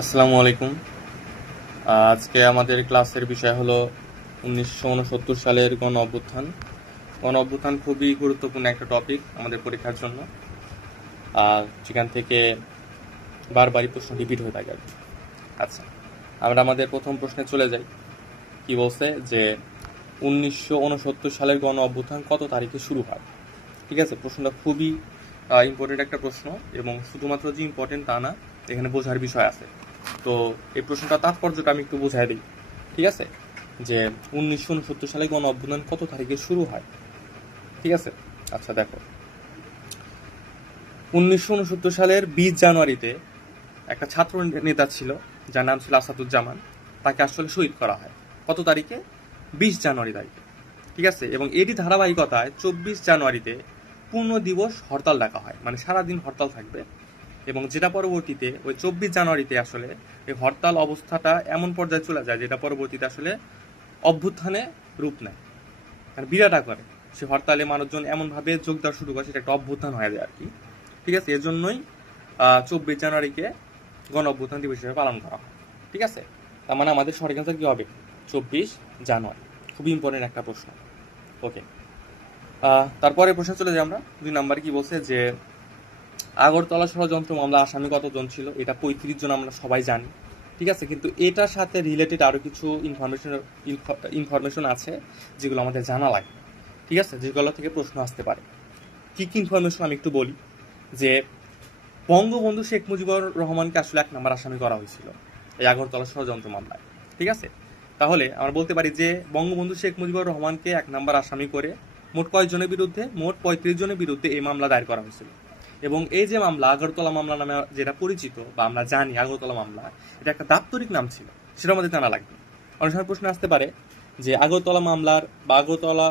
আসসালামু আলাইকুম। আজকে আমাদের ক্লাসের বিষয় হলো 1969 সালের গণ অভ্যুত্থান। গণ অভ্যুত্থান খুবই গুরুত্বপূর্ণ একটা টপিক আমাদের পরীক্ষার জন্য, যেখান থেকে বারবারই প্রশ্ন রিপিট হয়ে থাকে আর কি। আচ্ছা, আমরা আমাদের প্রথম প্রশ্নে চলে যাই। কি বলছে যে 1969 সালের গণ অভ্যুত্থান কত তারিখে শুরু হয়? ঠিক আছে, প্রশ্নটা খুবই ইম্পর্টেন্ট একটা প্রশ্ন, এবং শুধুমাত্র যে ইম্পর্টেন্ট তা না, এখানে বোঝার বিষয় আছে। তো এই প্রশ্নটা তাৎপর্যটা আমি একটু বোঝাই দিই। ঠিক আছে, যে 1969 সালে গণ অভ্যুত্থান কত তারিখে শুরু হয়? ঠিক আছে, আচ্ছা দেখো, 1969 সালের 20 জানুয়ারিতে একটা ছাত্র নেতা ছিল, যার নাম ছিল আসাদুজ্জামান। তাকে আসলে শহীদ করা হয় কত তারিখে? 20 জানুয়ারি তারিখে। ঠিক আছে, এবং এরই ধারাবাহিকতায় 24 জানুয়ারিতে পূর্ণ দিবস হরতাল ডাকা হয়, মানে সারাদিন হরতাল থাকবে। এবং যেটা পরবর্তীতে ওই 24 জানুয়ারিতে আসলে এই হরতাল অবস্থাটা এমন পর্যায়ে চলে যায়, যেটা পরবর্তীতে আসলে অভ্যুত্থানে রূপ নেয়, মানে বিরাট আকারে সে হরতালে মানুষজন এমনভাবে যোগ দেওয়া শুরু করে, সেটা একটা অভ্যুত্থান হয়ে যায় আর কি। ঠিক আছে, এর জন্যই 24 জানুয়ারিকে গণ অভ্যুত্থান দিবস হিসেবে পালন করা হয়। ঠিক আছে, তার মানে আমাদের সঠিক অ্যান্সার কি হবে? 24 জানুয়ারি। খুবই ইম্পর্টেন্ট একটা প্রশ্ন। ওকে, তারপরে প্রশ্ন চলে যাই আমরা। 2 নম্বরে কি বলছে যে আগরতলা ষড়যন্ত্র মামলা আসামি কতজন ছিল? এটা 35 জন, আমরা সবাই জানি। ঠিক আছে, কিন্তু এটার সাথে রিলেটেড আরও কিছু ইনফরমেশন আছে যেগুলো আমাদের জানা লাগে। ঠিক আছে, যেগুলো থেকে প্রশ্ন আসতে পারে। কি কি ইনফরমেশন আমি একটু বলি। যে বঙ্গবন্ধু শেখ মুজিবুর রহমানকে আসলে 1 নম্বর আসামি করা হয়েছিল এই আগরতলা ষড়যন্ত্র মামলায়। ঠিক আছে, তাহলে আমরা বলতে পারি যে বঙ্গবন্ধু শেখ মুজিবুর রহমানকে 1 নম্বর আসামি করে মোট কয়েকজনের বিরুদ্ধে? মোট 35 জনের বিরুদ্ধে এই মামলা দায়ের করা হয়েছিল। এবং এই যে মামলা, আগরতলা মামলা নামে যেটা পরিচিত বা আমরা জানি আগরতলা মামলা, এটা একটা দাপ্তরিক নাম ছিল, সেটা আমাদের জানা লাগবে। অনেক সময় প্রশ্ন আসতে পারে যে আগরতলা মামলার বা আগরতলা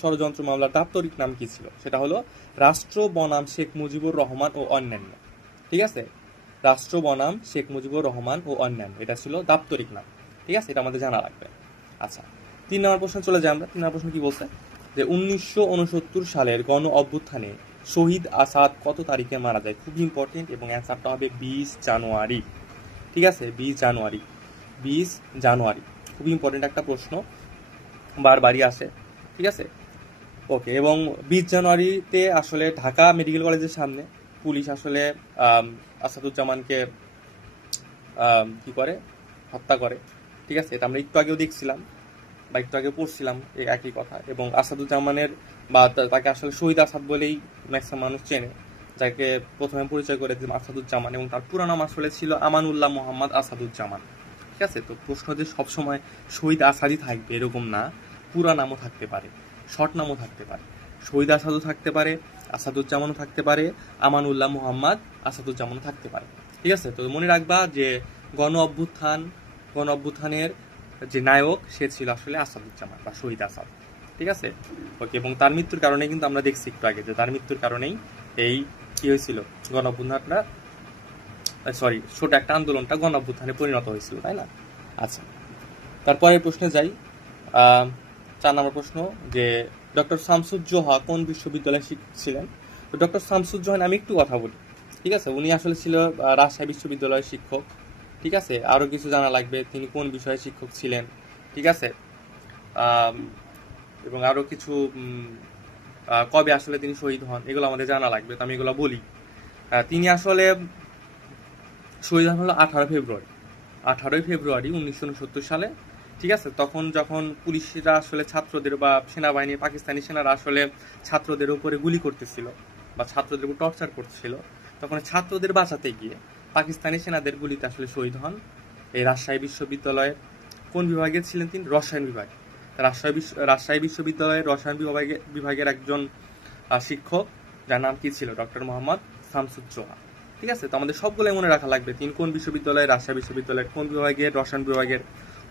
ষড়যন্ত্র মামলার দাপ্তরিক নাম কি ছিল? সেটা হলো রাষ্ট্র বনাম শেখ মুজিবুর রহমান ও অন্যান্য। ঠিক আছে, রাষ্ট্র বনাম শেখ মুজিবুর রহমান ও অন্যান্য, এটা ছিল দাপ্তরিক নাম। ঠিক আছে, এটা আমাদের জানা লাগবে। আচ্ছা, 3 নম্বর প্রশ্ন চলে যাই আমরা। 3 নম্বর প্রশ্ন কি বলছে যে 1969 সালের গণ অভ্যুত্থানে শহীদ আসাদ কত তারিখে মারা যায়? খুব ইম্পর্টেন্ট, এবং অ্যান্সারটা হবে 20 জানুয়ারি। ঠিক আছে, 20 জানুয়ারি। 20 জানুয়ারি খুব ইম্পর্টেন্ট একটা প্রশ্ন, বারবারই আসে। ঠিক আছে, ওকে। এবং 20 জানুয়ারিতে আসলে ঢাকা মেডিকেল কলেজের সামনে পুলিশ আসলে আসাদুজ্জামানকে কি করে, হত্যা করে। ঠিক আছে, এটা আমরা একটু আগেও দেখছিলাম বা একটু আগে পড়ছিলাম এই একই কথা। এবং আসাদুজ্জামানের বা তাকে আসলে শহীদ আসাদ বলেই ম্যাক্সিমাম মানুষ চেনে, যাকে প্রথমে পরিচয় করে দিলাম আসাদুজ্জামান, এবং তার পুরো নাম আসলে ছিল আমানুল্লাহ মোহাম্মদ আসাদুজ্জামান। ঠিক আছে, তো প্রশ্ন যে সবসময় শহীদ আসাদই থাকবে এরকম না, পুরা নামও থাকতে পারে, শর্ট নামও থাকতে পারে। শহীদ আসাদও থাকতে পারে, আসাদুজ্জামানও থাকতে পারে, আমানুল্লাহ মোহাম্মদ আসাদুজ্জামানও থাকতে পারে। ঠিক আছে, তো মনে রাখবা যে গণ অভ্যুত্থান, গণ অভ্যুত্থানের যে নায়ক সে ছিল আসলে আসাদুজ্জামান বা শহীদ আসাদ। ঠিক আছে, ওকে। এবং তার মৃত্যুর কারণে কিন্তু আমরা দেখছি একটু আগে যে তার মৃত্যুর কারণেই এই কি হয়েছিল, গণ অভ্যুত্থানটা, সরি, ছোট একটা আন্দোলনটা গণ অভ্যুত্থানে পরিণত হয়েছিল, তাই না? আচ্ছা, তারপরে প্রশ্নে যাই। 4 নম্বর প্রশ্ন যে ডক্টর শামসুজ্জোহা কোন বিশ্ববিদ্যালয়ে শিক্ষক ছিলেন? তো ডক্টর শামসুজ্জোহা আমি একটু কথা বলি। ঠিক আছে, উনি আসলে ছিল রাজশাহী বিশ্ববিদ্যালয়ের শিক্ষক। ঠিক আছে, আরও কিছু জানা লাগবে, তিনি কোন বিষয়ে শিক্ষক ছিলেন। ঠিক আছে, এবং আরও কিছু কবে আসলে তিনি শহীদ হন, এগুলো আমাদের জানা লাগবে, তো আমি এগুলো বলি। তিনি আসলে শহীদ হন হলো 18 ফেব্রুয়ারি। 18 ফেব্রুয়ারি 1969 সালে। ঠিক আছে, তখন যখন পুলিশরা আসলে ছাত্রদের বা সেনাবাহিনী, পাকিস্তানি সেনারা আসলে ছাত্রদের উপরে গুলি করতেছিল বা ছাত্রদের উপর টর্চার করছিল, তখন ছাত্রদের বাঁচাতে গিয়ে পাকিস্তানি সেনাদের গুলিতে আসলে শহীদ হন এই রাজশাহী বিশ্ববিদ্যালয়ের কোন বিভাগে ছিলেন তিনি? রসায়ন বিভাগে। রাজশাহী বিশ্ববিদ্যালয়ের রসায়ন বিভাগের একজন শিক্ষক, যার নাম কি ছিল? ডক্টর মোহাম্মদ শামসুজ্জোহা। ঠিক আছে, তো আমাদের সবগুলোই মনে রাখা লাগবে, তিনি কোন বিশ্ববিদ্যালয়ের? রাজশাহী বিশ্ববিদ্যালয়ের কোন বিভাগের? রসায়ন বিভাগের।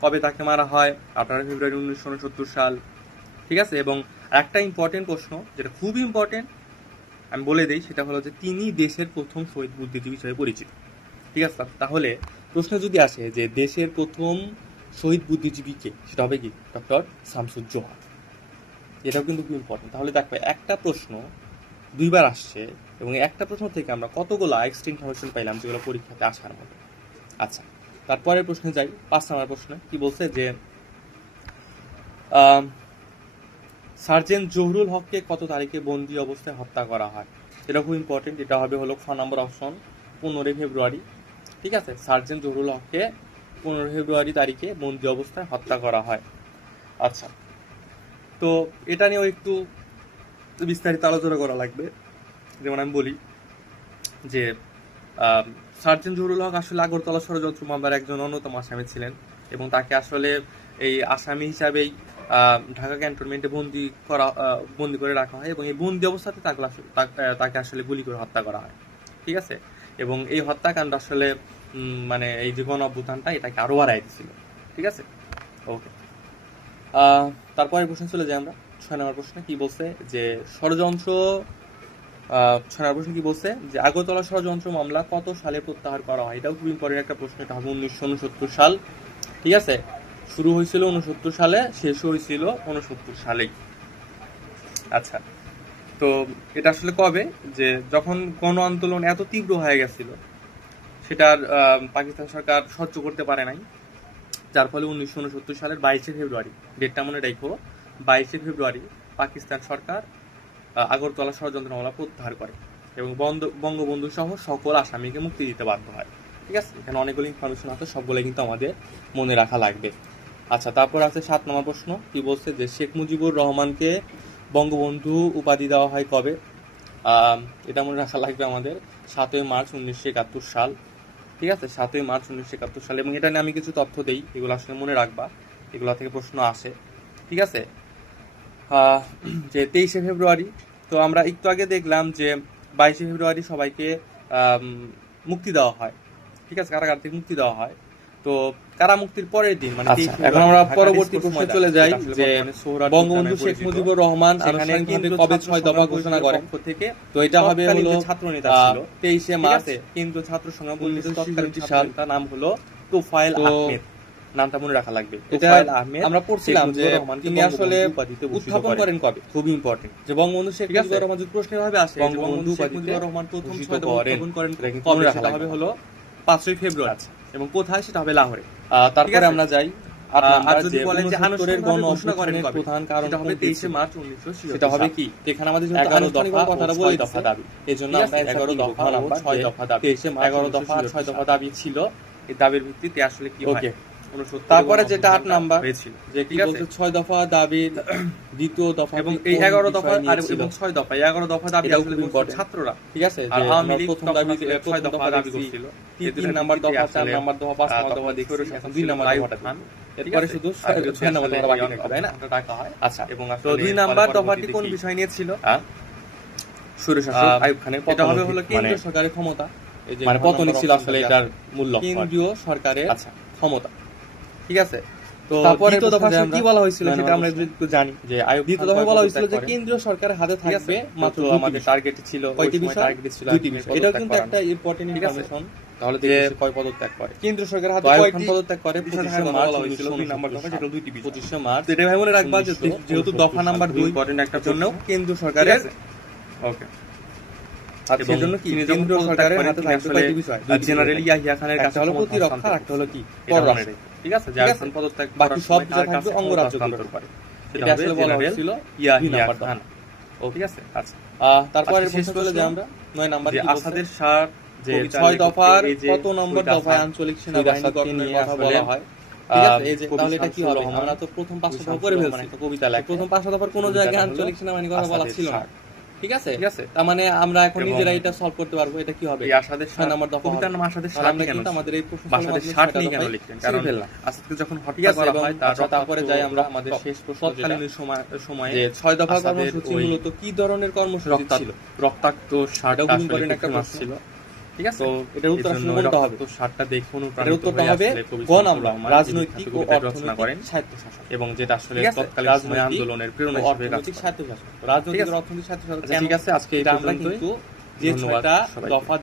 কবে তাকে মারা হয়? 18 ফেব্রুয়ারি 1969 সাল। ঠিক আছে, এবং একটা ইম্পর্টেন্ট প্রশ্ন যেটা খুব ইম্পর্টেন্ট আমি বলে দিই, সেটা হলো যে তিনি দেশের প্রথম শহীদ বুদ্ধিজীবী হিসেবে পরিচিত। ঠিক আছে, তাহলে প্রশ্ন যদি আসে যে দেশের প্রথম শহীদ বুদ্ধিজীবী কে, সেটা হবে কি? ডক্টর শামসুজ্জোহা। এটাও কিন্তু খুব ইম্পর্টেন্ট। তাহলে দেখবে একটা প্রশ্ন 2বার আসছে, এবং একটা প্রশ্ন থেকে আমরা কতগুলো এক্সট্রা ইনফরমেশন পাইলাম যেগুলো পরীক্ষাতে আসার মতো। আচ্ছা, তারপরের প্রশ্নে যাই। 5 নম্বর প্রশ্ন কি বলছে যে সার্জেন্ট জহুরুল হককে কত তারিখে বন্দি অবস্থায় হত্যা করা হয়? এটা খুব ইম্পর্টেন্ট। এটা হবে হলো 6 নম্বর অপশন, 15 ফেব্রুয়ারি। ঠিক আছে, সার্জেন্ট জহুরুল হককে 15 ফেব্রুয়ারি তারিখে বন্দি অবস্থায় হত্যা করা হয়। আচ্ছা, তো এটা নিয়েও একটু বিস্তারিত আলোচনা করা লাগবে। যেমন আমি বলি যে সার্জেন্ট জহুরুল হক আসলে আগরতলা ষড়যন্ত্র মামলার একজন অন্যতম আসামি ছিলেন এবং তাকে আসলে এই আসামি হিসাবেই ঢাকা ক্যান্টনমেন্টে বন্দি করে রাখা হয় এবং এই বন্দি অবস্থাতে তাকে আসলে গুলি করে হত্যা করা হয়। ঠিক আছে, এবং এই হত্যাকাণ্ড আসলে মানে এই যে গণ অভ্যুত্থানটা এটাকে আরো বাড়াই দিছিল। ঠিক আছে, ওকে। তারপরে প্রশ্ন চলে যাই আমরা 6 নম্বর প্রশ্নে কি বলছে যে ষড়যন্ত্র 6 নম্বর প্রশ্ন কি বলছে যে আগরতলা ষড়যন্ত্র মামলা কত সালে প্রত্যাহার করা হয়? এটাও খুব ইম্পর্টেন্ট একটা প্রশ্ন। এটা হবে 1969 সাল। ঠিক আছে, শুরু হয়েছিল 69 সালে, শেষ হয়েছিল 69 সালেই। আচ্ছা, তো এটা আসলে কবে, যে যখন গণ আন্দোলন এত তীব্র হয়ে গেছিল সেটার পাকিস্তান সরকার সহ্য করতে পারে নাই, যার ফলে 1969 সালের 22 ফেব্রুয়ারি, ডেটটা মনে রাখো, 22 ফেব্রুয়ারি পাকিস্তান সরকার আগরতলা ষড়যন্ত্র মামলা প্রত্যাহার করে এবং বঙ্গবন্ধু সহ সকল আসামিকে মুক্তি দিতে বাধ্য হয়। ঠিক আছে, এখানে অনেকগুলো ইনফরমেশন আছে, সবগুলো কিন্তু আমাদের মনে রাখা লাগবে। আচ্ছা, তারপর আছে 7 নম্বর প্রশ্ন কি বলছে যে শেখ মুজিবুর রহমানকে বঙ্গবন্ধু উপাধি দেওয়া হয় কবে? এটা মনে রাখা লাগবে আমাদের 7ই মার্চ 1971 সাল। ঠিক আছে, 7ই মার্চ 1971 সাল। এবং এটা নিয়ে আমি কিছু তথ্য দেই, এগুলো আসলে মনে রাখবা, এগুলো থেকে প্রশ্ন আসে। ঠিক আছে, যে 23 ফেব্রুয়ারি, তো আমরা একটু আগে দেখলাম যে 22 ফেব্রুয়ারি সবাইকে মুক্তি দেওয়া হয়। ঠিক আছে, কারাগার থেকে মুক্তি দেওয়া হয়। তো কারা মুক্তির পরের দিন মানে এখন আমরা পরবর্তী প্রশ্নে চলে যাই যে বঙ্গবন্ধু শেখ মুজিবুর রহমান আনুষ্ঠানিকভাবে কবে 6 দফা ঘোষণা করেন থেকে? তো এটা হবে হলো ছাত্র নেতা ছিল 23 মার্চ কিন্তু ছাত্র সংগ্রাম পরিষদের তৎকালীন সাল, তার নাম হলো তোফায়েল আহমেদ। নামটা মনে রাখা লাগবে। তোফায়েল আহমেদ আমরা পড়ছিলাম যে তিনি আসলে উত্থাপন করেন কবে, খুব ইম্পর্টেন্ট, যে বঙ্গবন্ধু শেখ মুজিবুর রহমান যদি প্রশ্নের ভাবে আসে বঙ্গবন্ধু শেখ মুজিবুর রহমান প্রথম 6 দফা উত্থাপন করেন কবে, সেটা হবে হলো 5ই ফেব্রুয়ারি এবং কোথায়, সেটা হবে লাহোরে। তারপরে আমরা যাই আর যদি বলেন যে আনুষ্ঠানিক গণ অভ্যুত্থানের প্রধান কারণ হবে 23 মার্চ 1986, সেটা হবে কি? এখানে আমাদের 11 দফা কথাটা বলে দফা দাবি, এজন্য আমরা 11 দফা নাম্বার 6 দফা দাবি, 11 দফা 6 দফা দাবি ছিল। এই দাবির ভিত্তিতে আসলে কি হয়? তারপরে যেটা 8 নাম্বার হয়েছিল যে কি বলতে 6 দফা দাবির দ্বিতীয় দফা এবং এই 11 দফা আর এবং 6 দফা, 11 দফা দাবি আসলে ছাত্ররা। ঠিক আছে, যে আমরা প্রথম দাবি 6 দফা দাবি করছিল, 3 নাম্বার দফা, 4 নাম্বার দফা, 5 নাম্বার দফা দেখে এখন 2 নাম্বার দফাটা, এরপরে শুধু 6 নাম্বার দফা বাকি থাকে, তাই না? টাকা হয়। আচ্ছা, এবং তো 2 নাম্বার দফাটি কোন বিষয় নিয়ে ছিল? স্বৈরশাসক আইয়ুব খানের পতন। এটা হবে হলো কেন্দ্রীয় সরকারের ক্ষমতা, এই যে মানে পতনই ছিল আসলে এটার মূল লক্ষ্য, কেন্দ্রীয় সরকারের ক্ষমতা। ঠিক আছে, তো দ্বিতীয় দফা কি বলা হয়েছিল সেটা আমরা একটু জানি যে দ্বিতীয় দফা বলা হয়েছিল যে কেন্দ্রীয় সরকারের হাতে থাকবে মাত্র আমাদের টার্গেট ছিল কয়টি বিষয়? টার্গেট ছিল 2টি বিষয়। এটাও কিন্তু একটা ইম্পর্টেন্ট ইনফরমেশন। তাহলে যে কয় পদত্যাগ করে কেন্দ্রীয় সরকারের হাতে, কয়টি পদত্যাগ করে? 25 মার্চ হয়েছিল 2 নাম্বার দফা, যেটা 2টি বিষয়। 25 মার্চ, এটা ভাই মনে রাখবা যে যেহেতু দফা নাম্বার 2 ইম্পর্টেন্ট একটা জন্য কেন্দ্রীয় সরকারের। ওকে, সেজন্য কি কেন্দ্রীয় সরকারের হাতে থাকবে কয়টি বিষয়? জেনারেল ইয়াহিয়া খানের কাছে হলো প্রতিরক্ষা, একটা হলো কি পররাষ্ট্র। ঠিক আছে, যার এখন পদত্যাগ, বাকি সব যা থাকবে অঙ্গরাজ্য কন্ট্রোল করে, সেটা আসলে বলা হয়েছিল ইয়াহিয়া খান। ঠিক আছে, আচ্ছা, তারপরে প্রশ্ন চলে যাই আমরা 9 নাম্বার, যে আসাদের সার যে 6 দফার কত নম্বর দফায় আঞ্চলিক সেনাবাহিনী গঠনের কথা বলা হয়? ঠিক আছে, এই যে তাহলে এটা কি হবে? আমরা তো প্রথম 5 দফা পড়ে ফেলছি, একটা কবিতা লেখা, প্রথম 5 দফার কোন জায়গায় আঞ্চলিক সেনাবাহিনীর কথা বলা ছিল না। ঠিক আছে, তার মানে আমরা এখন নিজেরা এটা সলভ করতে পারবো। এটা কি হবে? এই আসাদের 6 নাম্বার দফা, কবিতার নাম আসাদের সার। আমরা কিন্তু আমাদের এই প্রশ্ন আসাদের সার নিয়ে কেন লিখলেন? কারণ আসাদকে যখন হত্যা করা হয় তারপরে যাই আমরা আমাদের শেষ প্রশ্ন, তৎকালীন সময়ে যে 6 দফা কর্মসূচি মূলত কি ধরনের কর্মসূচি ছিল? রক্তাক্ত সারটা ইম্পর্টেন্ট একটা প্রশ্ন ছিল। ঠিক আছে, তো এটার উত্তর আসলে বলতে হবে, তো সারটা দেখুন এর উত্তরটা হবে গ নাম্বার, রাজনৈতিক ও অর্থনৈতিক স্বায়ত্তশাসন, এবং যেটা আসলে তৎকালীন রাজনৈতিক আন্দোলনের প্রেরণা হিসেবে অর্থনৈতিক স্বায়ত্তশাসন, রাজনৈতিক ও অর্থনৈতিক স্বায়ত্তশাসন। ঠিক আছে, আজকে এটা আমরা কিন্তু যে 6টা দফা